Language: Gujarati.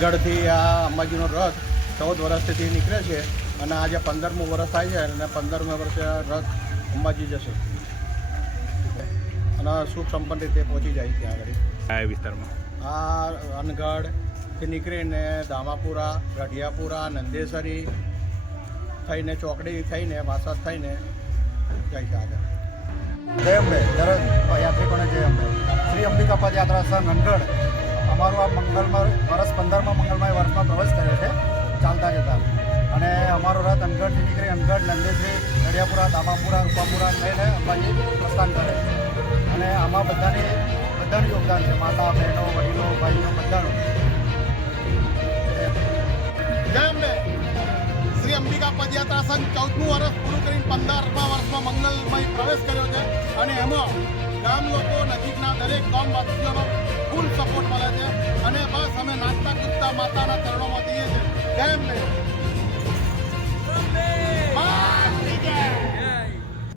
અનગઢથી આ અંબાજીનો રથ 14 વર્ષથી નીકળે છે અને આજે 15મું વર્ષ થાય છે અને 15મા વર્ષે આ રથ અંબાજી જશે અને સુખ સંપન્ન રીતે પહોંચી જાય ત્યાં આગળ આ વિસ્તારમાં. આ અનગઢથી નીકળીને દામાપુરા, ગઢિયાપુરા, નંદેસરી થઈને ચોકડી થઈને વાસદ થઈને જાય છે આગળ. જય અંબે. દરેક યાત્રિકોને જય અંબે. શ્રી અંબિકા પદયાત્રા સંઘ અનગઢ અમારું આ મંગલમય વર્ષ 15મા મંગલમય વર્ષમાં પ્રવેશ કરે છે ચાલતા જતા, અને અમારો રથ અનગઢથી નીકળી અનગઢ, નંદેસરી, ગઢિયાપુરા, દામાપુરા, રૂપાપુરા થઈને અંબાજી પ્રસ્થાન કરે છે. અને આમાં બધાનું યોગદાન છે, માતા, બહેનો, વડીલો, ભાઈઓ બધાનું. જય અંબે. શ્રી અંબિકા પદયાત્રા સંઘ 14મું વર્ષ પૂરું કરીને 15મા વર્ષમાં મંગલમય પ્રવેશ કર્યો છે અને એમાં ગામ લોકો, નજીકના દરેક ગામવાસીઓનો ફૂલ સપોર્ટ મળે છે અને બસ અમે નાચતા કૂદતા માતાના ચરણોમાં જઈએ છીએ. જય અંબે.